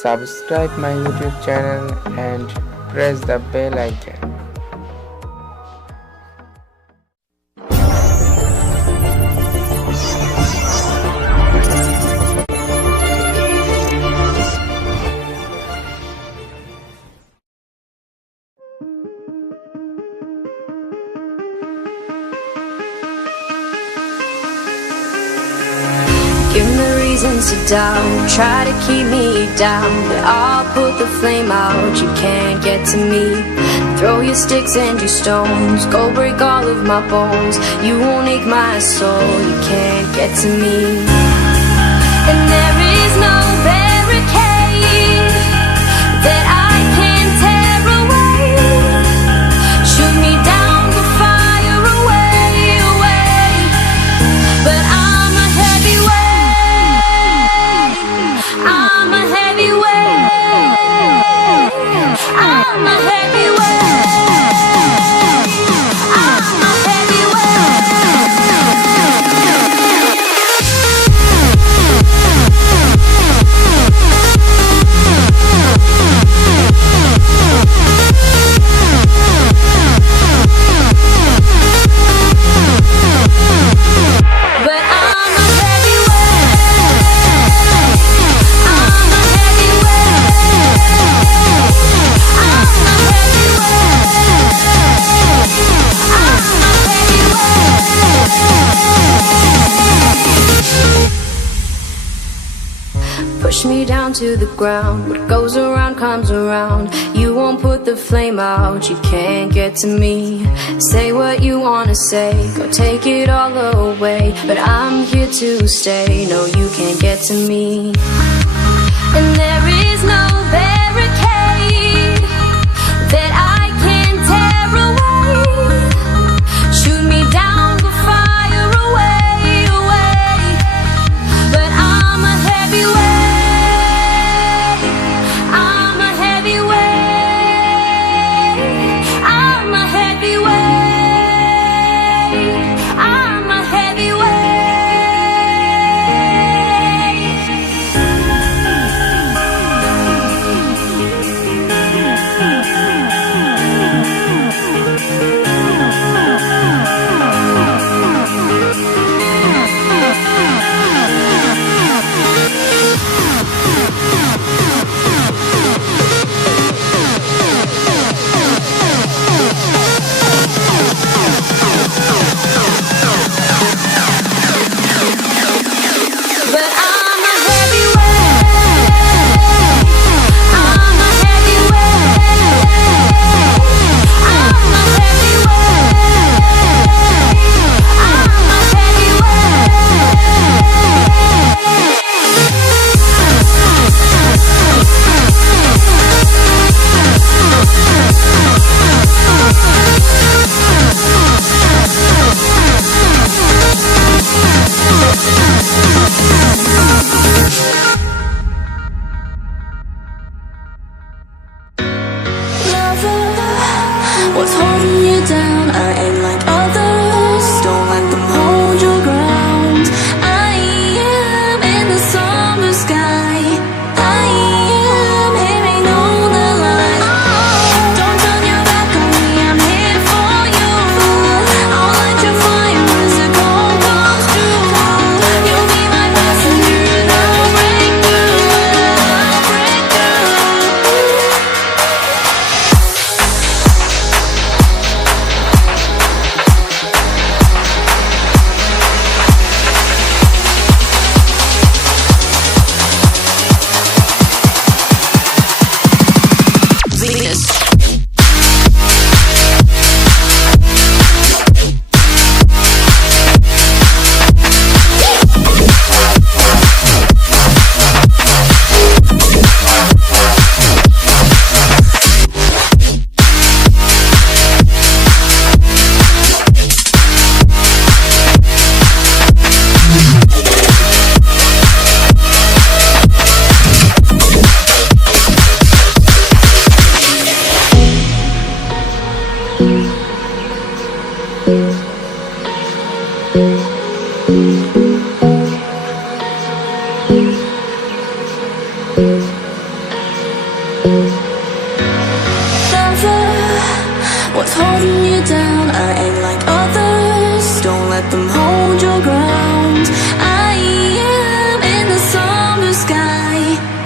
subscribe my YouTube channel and press the bell icon. Give me reasons to doubt, try to keep me down, but I'll put the flame out, you can't get to me. Throw your sticks and your stones, go break all of my bones. You won't ache my soul, you can't get to me. And there is no barricade that I can tear away. Shoot me down, go fire away, away. But I'm a heavyweight, I'm a heavyweight, I'm a heavyweight, I'm a heavyweight. But I'm a heavyweight, I'm a heavyweight, I'm a heavyweight. Push me down to the ground, what goes around comes around. You won't put the flame out, you can't get to me. Say what you wanna say, go take it all away, but I'm here to stay, no you can't get to me. And there is no barricade that I can tear away. Shoot me down, go fire away, away. But I'm a heavyweight, I'm a heavyweight, I'm a heavyweight, I'm a heavyweight. Never what's holding you down. I ain't like others, don't let them hold your ground. I am in the summer sky.